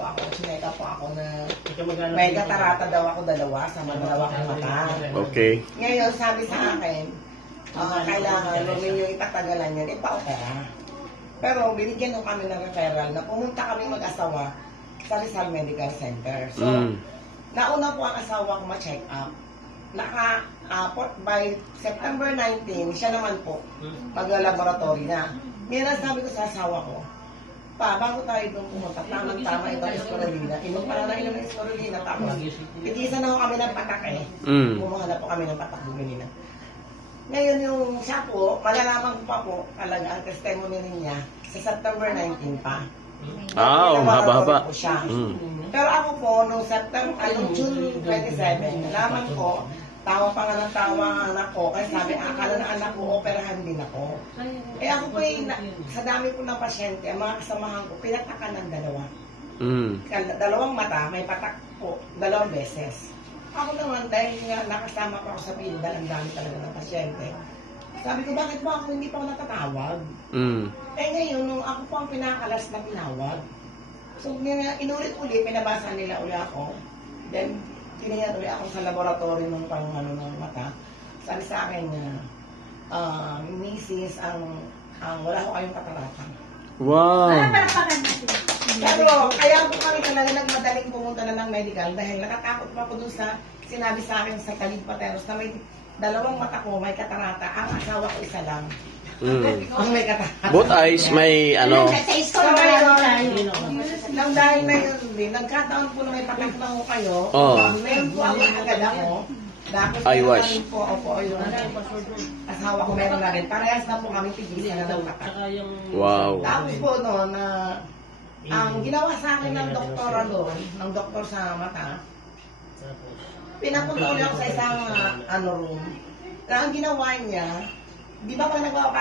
po ako, sineka po ako na may katarata daw ako dalawa sa dalawa kong mata. Okay. Ngayon, sabi sa akin, kailangan namin yung itatagalan yun, ipa-opera. Pero binigyan nyo kami ng referral na pumunta kami mag-asawa sa Rizal Medical Center. So, nauna po ang asawa ko ma-check up. By September 19, siya naman po, mag-laboratory na. Ngayon, sabi ko sa asawa ko, pa, bago tayo doon pumunta, tamang-tama itong Spirulina. Inom pala na inom ng Spirulina. Tapos, pitisan na kami ng patak eh. Kumuha na po kami ng patak bumili na. Ngayon yung siya po, malalaman ko pa po, talaga ang testimony niya, sa September 19 pa. Mahaba-haba. Pero ako po, nung June 27, nalaman ko, tawa pa nga ng tawa ang anak ko, kasi sabi, akala na anak ko, operahan din ako. Eh ako po, sa dami po ng pasyente, ang mga kasamahan ko, pinatakan ng dalawa. Dalawang mata, may patak po, 2 beses. Ako naman, dahil nga nakasama pa ako sa pinda, ang dami talaga ng pasyente. Sabi ko, bakit ba ako hindi pa ako natatawag? Eh ngayon, nung ako po ang pinakalas na tinawag, so inulit-uli, pinabasa nila uli ako. Then, tinignan uli ako sa laboratory ng ng mata. Sabi sa akin na, Mrs., wala ko kayong katarata. Wow! Pero, kaya po kami talaga nagmadaling pumunta na ng medical dahil natatakot pa po dun sa sinabi sa akin sa Talig Pateros na may 2 mata ko, may katarata. Ang asawa ko isa lang. Ang may katarata. Both eyes may ano. So, nang dahil na yun din, nagkataon po na may patak na ko kayo. Meron po ako agad ako. Eye wash. Po, opo, yung asawa ko meron na rin. Parehas na po kami tigilan na ng patak. Wow. Tapos po no, na ang ginawa sa akin ng doktora doon, ng doktor sa mata, pinapunta ulit ako sa isang room. Na ang ginawa niya, di ba pag nagawa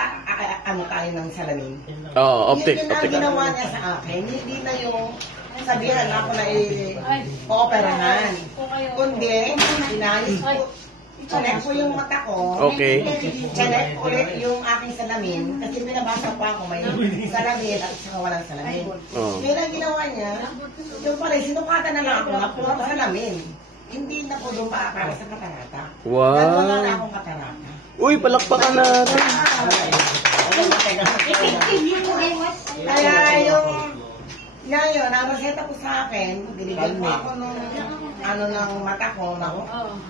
tayo ng salamin? Optic. Yun ang ginawa niya sa akin, hindi na yung sabihan ako na i-operahan. Kundi, inayos ko. Check ko yung mata ko. Okay. Check ulit yung aking salamin. Kasi binabasa pa ako may salamin at saka walang salamin. Yun ang ginawa niya. Yung pala, sinukatan na lang ako na puro salamin. Hindi na po doon para sa katarata. Wow. Wala na akong katarata. Uy, palakpakan natin. Kaya yung ngayon, ang reseta po sa akin, binigyan po ako ng ng mata ko na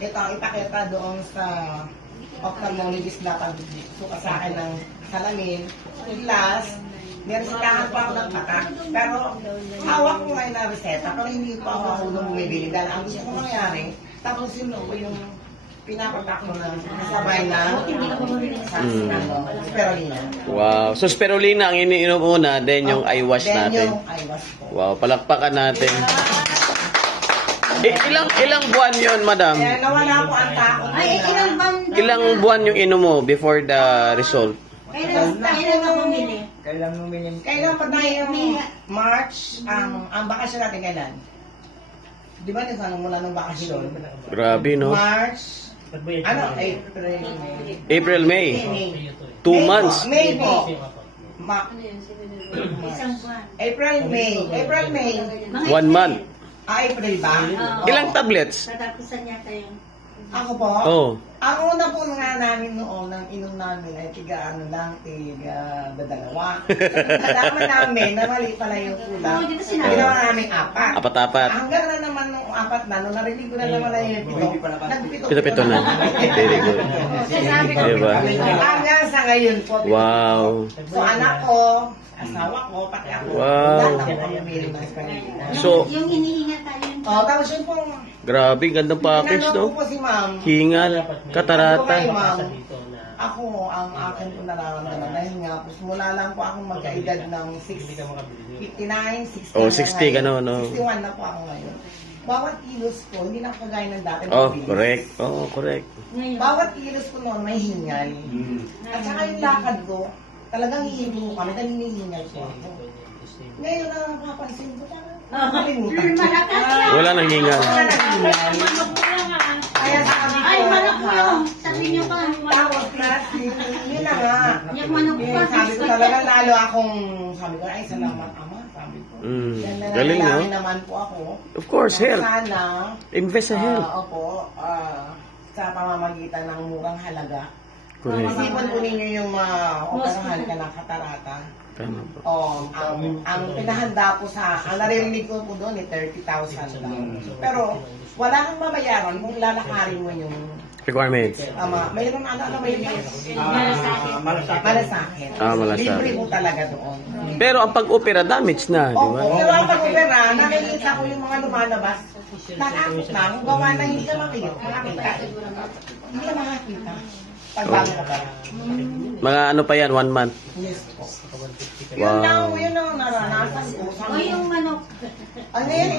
ito ang ipakita doon sa ophthalmologist na pagsuka sa akin ng salamin. Plus, niresetahan pa ako ng patak. Pero hawak ko ngayon na reseta, pero hindi pa ako bumibili. Dahil ang gusto ko mangyari, tapusin ko yung pinapatak ko na kasabay na Spirulina. Wow. So, Spirulina ang iniinom una, then yung eye wash natin. Yung eye wash po. Wow, palakpakan natin. Ilang buwan yon, madam? Kaya nawala po ang takot. Ilang buwan yung inom mo before the result? Kailan pa tayo March, ang bakasyon natin kailan? Di ba nasa mula ng bakasyon? Grabe, no? March, April, May. 2 months. May po. April, May. 1 month. April ba? Ilang tablets? Tatapusan yata yun. Ako po? Ang una po nga namin noon, ang inom namin ay tiga 2. Nalaman namin na mali pala yung kulang. Ginawa namin 4. Apat-apat. Hanggang na naman nung 4 na, nung narinig ko na naman na yung 7. Pito-pito na. Very good. Diba? Hanggang sa ngayon po. Wow. So anak ko, asawa ko, pati ako. Wow. Lahat ako bumili ng Spirulina. So, Yung hinihinga tayo. Tapos yun po, grabe, gandang package, tinanong ko no? po si ma'am. Hingal, katarata. Ako, ang akin po nararamdaman dahil nga po, simula lang po akong magkaedad ng 59, 60. 60 gano'n, no? 61 na po ako ngayon. Bawat kilos ko, hindi na kagaya ng dati. Correct. Correct. Bawat kilos ko noon may hingal. At saka yung lakad ko, talagang hihingo kami, naninihingal po ako. Ngayon na napapansin ko, nakalimutan. Wala nang hingal. Kaya sabi ko, Ay, manok mo yun. Sabi niyo ka. tapos plus, yun na nga. Yung manok mo. Sabi ko talaga lalo akong, sabi ko, ay salamat ama. Sabi Yan na Galing, no? nanalangin naman po ako. Of course, health. Sana, Invest sa health. opo, sa pamamagitan ng murang halaga. Correct. Isipan po ninyo yung mga operahan ka ng katarata. Tama po. Ang pinahanda po ang naririnig ko po doon 30,000 daw. Pero wala kang mabayaran kung lalakarin mo yung Requirements. mayroon ano ba yun? Malasakit. Malasakit. Malasakit. Libre po talaga doon. Pero ang pag-opera, damage na, di ba? Opo, pero ang pag-opera, nakikita ko yung mga lumalabas. Nakakot na, kung gawa na hindi ka makita. Hindi ka makakita. Pagbago ka pala. Mga ano pa yan, 1 month. Yes po. Wow. Yun ang naranasan ko. O yung manok. Ano yan,